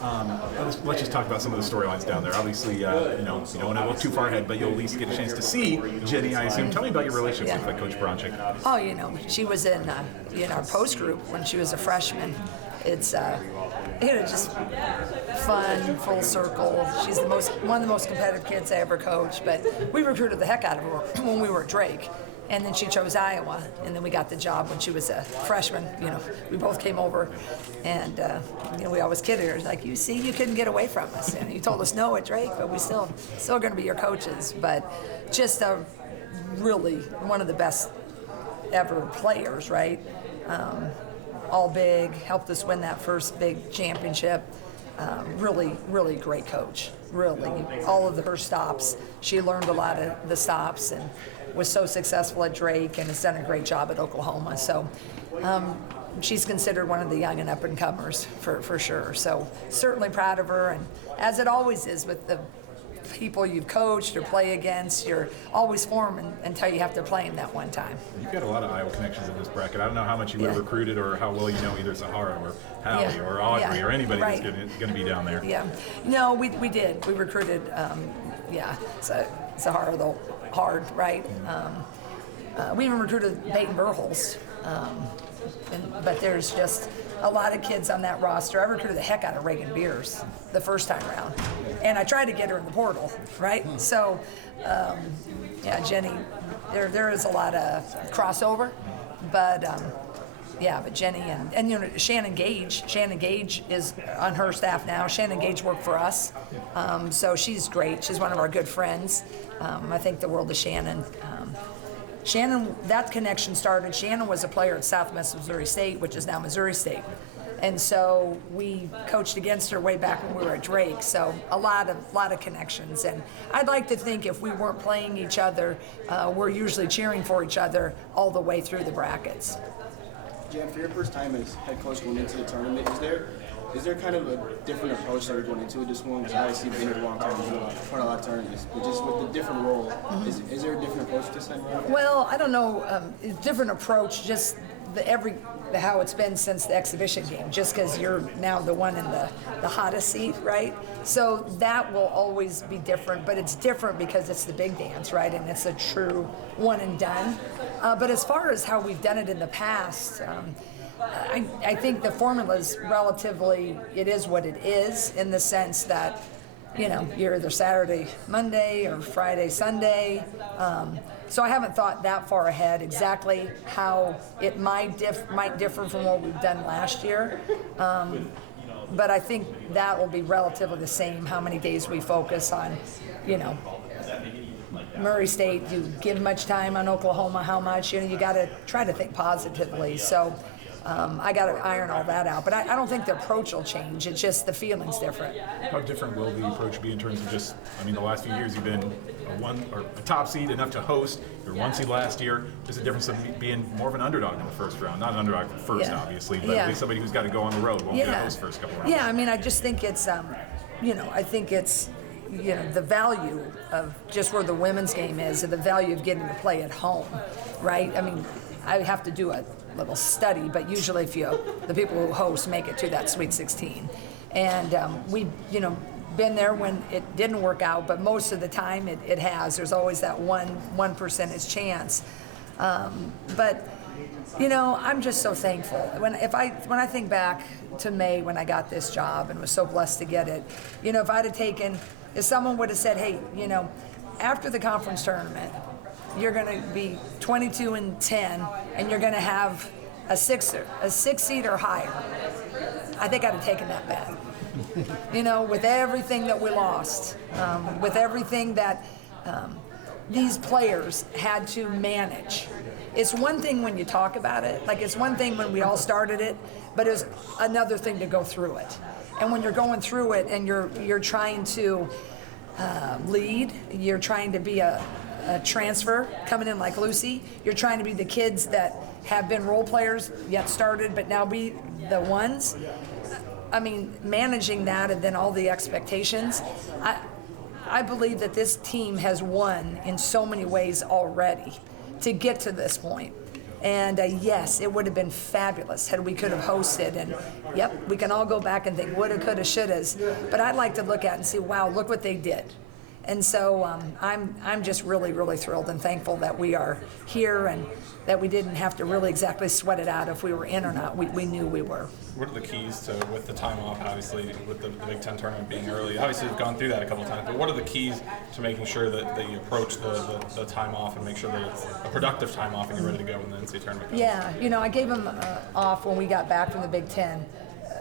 Let's just talk about some of the storylines down there. Obviously, you don't want to look too far ahead, but you'll at least get a chance to see Jenny, I assume. Tell me about your relationship with Coach Bronchick. Oh, she was in our post group when she was a freshman. It's just fun, full circle. She's one of the most competitive kids I ever coached. But we recruited the heck out of her when we were at Drake. And then she chose Iowa, and then we got the job when she was a freshman. We both came over, and we always kidded her, like, you couldn't get away from us. And you told us no at Drake, but we still going to be your coaches. But just really one of the best ever players, right? All big, helped us win that first big championship. Really, really great coach. Really, all of her stops. She learned a lot of the stops and was so successful at Drake and has done a great job at Oklahoma. So she's considered one of the young and up-and-comers for sure. So certainly proud of her. And as it always is with the people you've coached or play against, you're always forming until you have to play them that one time. You've got a lot of Iowa connections in this bracket. I don't know how much you would have recruited or how well you know either Sahara or Hallie or Audrey or anybody that's going to be down there. Yeah. No, we did. We recruited, Sahara, though, hard, right? We even recruited Peyton Burholz. But there's just a lot of kids on that roster. I recruited the heck out of Reagan Beers the first time around. And I tried to get her in the portal, right? So, Jenny, there is a lot of crossover. But, but Jenny and Shannon Gage is on her staff now. Shannon Gage worked for us. So she's great. She's one of our good friends. I think the world of Shannon. Shannon, that connection started. Shannon was a player at Southwest Missouri State, which is now Missouri State. And so we coached against her way back when we were at Drake. So a lot of connections. And I'd like to think if we weren't playing each other, we're usually cheering for each other all the way through the brackets. Jan, for your first time as head coach going into the tournament, is there kind of a different approach that you're going into this one? Because obviously you've been here a long time, you've won a lot of tournaments, but just with the different role, is there a different approach this time around? Well, I don't know, different approach, just how it's been since the exhibition game, just because you're now the one in the hottest seat, right? So that will always be different, but it's different because it's the big dance, right? And it's a true one and done. But as far as how we've done it in the past, I think the formula is relatively, it is what it is in the sense that, you're either Saturday, Monday or Friday, Sunday. So I haven't thought that far ahead exactly how it might differ from what we've done last year. But I think that will be relatively the same, how many days we focus on, Murray State, you give much time on Oklahoma, how much, you got to try to think positively. So I got to iron all that out. But I don't think the approach will change. It's just the feeling's different. How different will the approach be in terms of just, the last few years you've been a top seed enough to host. You were one seed last year. There's a difference of being more of an underdog in the first round. Not an underdog first, obviously, but at least somebody who's got to go on the road, won't get to host first couple rounds. Yeah, I just think it's, I think it's, the value of just where the women's game is and the value of getting to play at home, right? I have to do a little study, but usually the people who host make it to that Sweet 16. And we've, been there when it didn't work out, but most of the time it has. There's always that 1% chance. But, I'm just so thankful. When I think back to May when I got this job and was so blessed to get it, if someone would have said, hey, after the conference tournament, you're going to be 22-10, and you're going to have a six seed or higher, I think I'd have taken that bet. With everything that we lost, with everything that these players had to manage. It's one thing when you talk about it, like it's one thing when we all started it, but it's another thing to go through it. And when you're going through it and you're trying to lead, you're trying to be a transfer coming in like Lucy, you're trying to be the kids that have been role players yet started but now be the ones. Managing that and then all the expectations, I believe that this team has won in so many ways already to get to this point. And yes, it would have been fabulous had we could have hosted. And yep, we can all go back and think woulda, coulda, shouldas. But I'd like to look at and see, wow, look what they did. And so I'm just really, really thrilled and thankful that we are here and that we didn't have to really exactly sweat it out if we were in or not. We knew we were. What are the keys to, with the time off, obviously, with the Big Ten tournament being early? Obviously, we've gone through that a couple of times, but what are the keys to making sure that you approach the time off and make sure that it's a productive time off and you're ready to go when the NCAA tournament comes? Yeah, I gave them off when we got back from the Big Ten,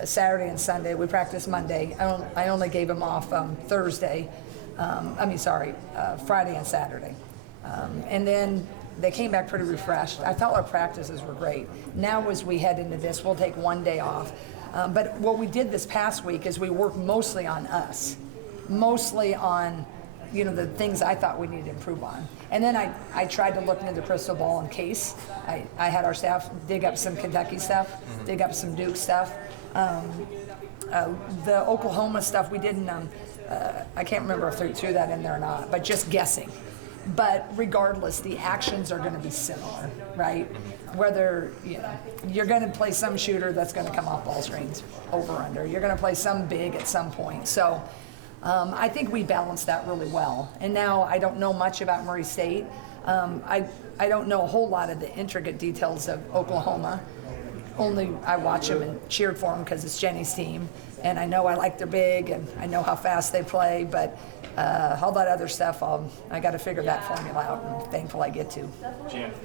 Saturday and Sunday. We practiced Monday. I only gave them off Thursday. Friday and Saturday. And then they came back pretty refreshed. I felt our practices were great. Now as we head into this, we'll take one day off. But what we did this past week is we worked mostly on us, mostly on the things I thought we needed to improve on. And then I tried to look into the crystal ball in case. I had our staff dig up some Kentucky stuff, dig up some Duke stuff. The Oklahoma stuff, we didn't, I can't remember if they threw that in there or not, but just guessing. But regardless, the actions are going to be similar, right? Whether, you're going to play some shooter that's going to come off ball screens, over under. You're going to play some big at some point. So I think we balanced that really well. And now I don't know much about Murray State. I don't know a whole lot of the intricate details of Oklahoma. Only I watch them and cheered for them because it's Jenny's team. And I know I like their big, and I know how fast they play, but all that other stuff, I got to figure that formula out, and thankful I get to. Jan,